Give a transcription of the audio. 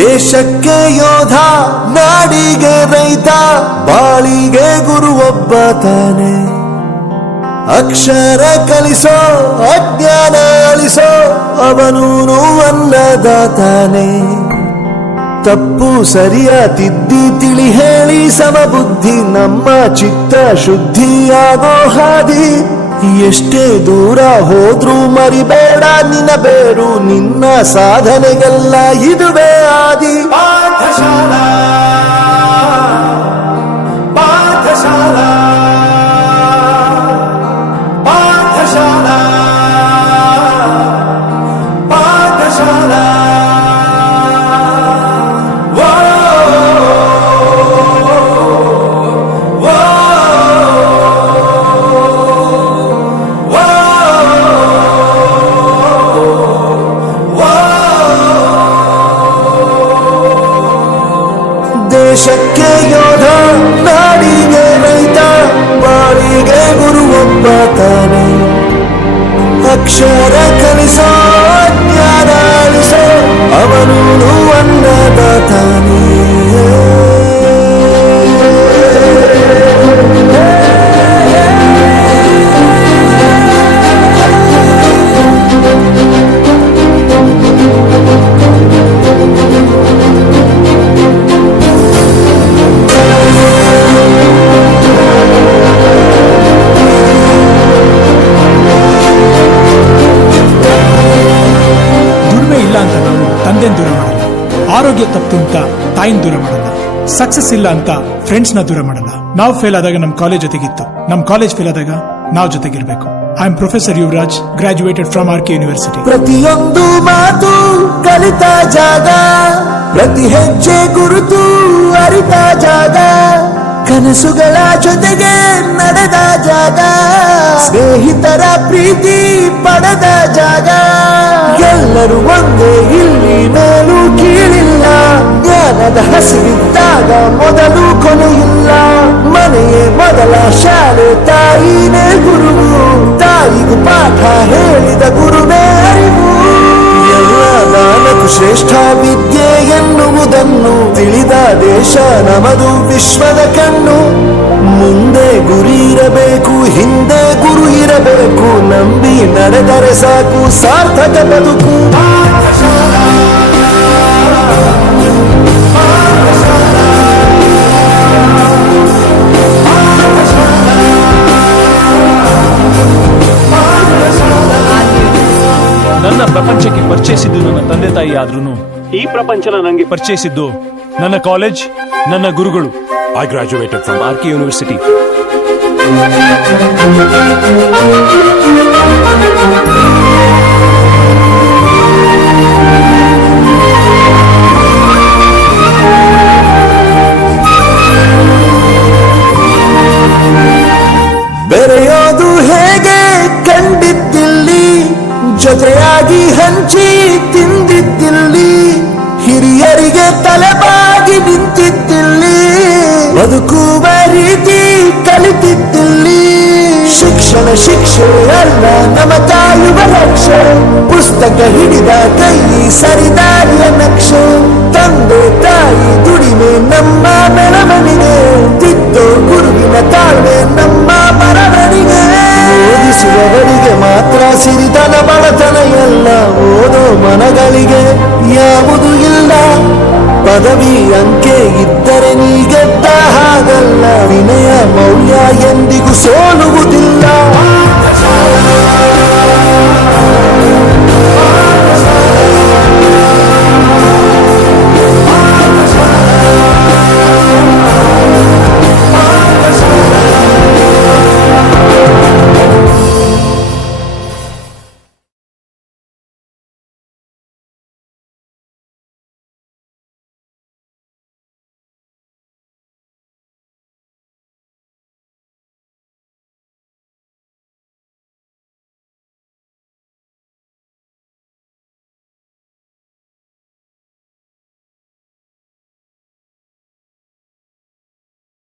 ದೇಶಕ್ಕೆ ಯೋಧ, ನಾಡಿಗೆ ರೈತ, ಬಾಳಿಗೆ ಗುರು ಒಬ್ಬ ತಾನೆ. ಅಕ್ಷರ ಕಲಿಸೋ, ಅಜ್ಞಾನ ಅಳಿಸೋ, ಅವನೂನು ಅನ್ನದಾತಾನೆ. ತಪ್ಪು ಸರಿಯ ತಿದ್ದಿ ತಿಳಿ ಹೇಳಿ ಸಮಬುದ್ಧಿ ನಮ್ಮ ಚಿತ್ತ ಶುದ್ಧಿಯಾಗೋ ಹಾದಿ. ಎಷ್ಟೇ ದೂರ ಹೋದ್ರೂ ಮರಿಬೇಡ ನಿನ್ನ ಬೇರು, ನಿನ್ನ ಸಾಧನೆಗೆಲ್ಲ ಇದುವೇ ಆದಿ. ಪಾಠಶಾಲಾ ಪಾಠಶಾಲಾ ಪಾಠಶಾಲಾ ಪಾಠಶಾಲಾ. ದೇಶಕ್ಕೆ ಯೋಧ, ನಾಡಿಗೆ ರೈತ, ಬಾಳಿಗೆ ಗುರು ಒಬ್ಬ ತಾನೆ. ಅಕ್ಷರ ಕಲಿಸೋ, ಜ್ಞಾನ ಅಳಿಸೋ, ಅವನೂನು ಅನ್ನದಾತಾನೆ. ದೂರ ಮಾಡಲ್ಲ, ಆರೋಗ್ಯ ತಪ್ಪು ಅಂತ ತಾಯಿನ ದೂರ ಮಾಡಲ್ಲ, ಸಕ್ಸಸ್ ಇಲ್ಲ ಅಂತ ಫ್ರೆಂಡ್ಸ್ ನ ದೂರ ಮಾಡಲ್ಲ. ನಾವು ಫೇಲ್ ಆದಾಗ ನಮ್ ಕಾಲೇಜ್ ಜೊತೆಗಿತ್ತು, ನಮ್ ಕಾಲೇಜ್ ಫೇಲ್ ಆದಾಗ ನಾವು ಜೊತೆಗಿರ್ಬೇಕು. I am professor Yuvraj, graduated from R K university. ಪ್ರತಿಯೊಂದು ಮಾತು ಕಲಿತ ಜಾಗ, ಪ್ರತಿ ಹೆಜ್ಜೆ ಗುರುತು ಅರಿತ ಜಾಗ, ಕನಸುಗಳ ಜೊತೆಗೆ ನಡೆದ ಜಾಗ, ಸ್ನೇಹಿತರ ಪ್ರೀತಿ ಪಡೆದ ಜಾಗ. ಎಲ್ಲರೂ ಒಂದೇ, ಇಲ್ಲಿ ಮೇಲೂ ಕೀಳಿಲ್ಲ, ಜ್ಞಾನದ ಹಸಿವಿದ್ದಾಗ ಮೊದಲು ಕೊನೆಯಿಲ್ಲ. ಮನೆಯೇ ಮೊದಲ ಶಾಲೆ, ತಾಯಿನೇ ಗುರುವು, ತಾಯಿಗೂ ಪಾಠ ಹೇಳಿದ ಗುರುವೇ ಅರಿವು. ಎಲ್ಲ ದಾನಕ್ಕೂ ಶ್ರೇಷ್ಠ ವಿದ್ಯೆ ಎನ್ನುವುದನ್ನು ತಿಳಿದ ದೇಶ ನಮದು, ವಿಶ್ವದ ಕಣ್ಣು. ಮುಂದೆ ಗುರಿ ಇರಬೇಕು, ಹಿಂದೆ ಗುರು ಇರಬೇಕು, ನಂಬಿ ನಡೆದರೆ ಸಾಕು ಸಾರ್ಥಕ ಬದುಕು. ನನ್ನ ಪ್ರಪಂಚಕ್ಕೆ ಪರಿಚಯಿಸಿದ್ದು ನನ್ನ ತಂದೆ ತಾಯಿ ಆದ್ರೂ ಈ ಪ್ರಪಂಚನ ನನಗೆ ಪರಿಚಯಿಸಿದ್ದು ನನ್ನ ಕಾಲೇಜ್, ನನ್ನ ಗುರುಗಳು. I graduated from R K university. ಬೆರೆಯೋದು ಹೇಗೆ ಕಂಡಿದ್ದಿಲ್ಲಿ, ಜೊತೆಯಾಗಿ ಹಂಚಿ ತಿಂದಿದ್ದಿಲ್ಲಿ, ಹಿರಿಯರಿಗೆ ತಲೆಬಾಗಿ ನಿಂತಿದ್ದಿಲ್ಲಿ, ಬದುಕುವ ರೀತಿ ಕಲಿತಿದ್ದಿಲ್ಲಿ. ಶಿಕ್ಷಣ ಶಿಕ್ಷೆ ಅಲ್ಲ ನಮ ಕಾಯುವ ಲಕ್ಷ್ಯ, ಪುಸ್ತಕ ಹಿಡಿದ ಕೈ ಸರಿದಾರಿಯ ನಕ್ಷೆ. ತಂದೆ ತಾಯಿ ದುಡಿಮೆ ನಮ್ಮ ಬೆಳವಣಿಗೆ, ತಿದ್ದೋ ಗುರುವಿನ ತಾಳ್ಮೆ ನಮ್ಮ ಬರವಣಿಗೆ. ಓದಿಸುವವರಿಗೆ ಮಾತ್ರ ಸಿರಿತನ ಬಡತನ ಎಲ್ಲ, ಓದೋ ಮನಗಳಿಗೆ ಯಾವುದು ಇಲ್ಲ. ಪದವಿ ಅಂಕೆ ಇದ್ದರೆ ನೀ ಗೆದ್ದ ಹಾಗಲ್ಲ, ವಿನಯ ಮೌಲ್ಯ ಎಂದಿಗೂ ಸೋಲುವುದಿಲ್ಲ.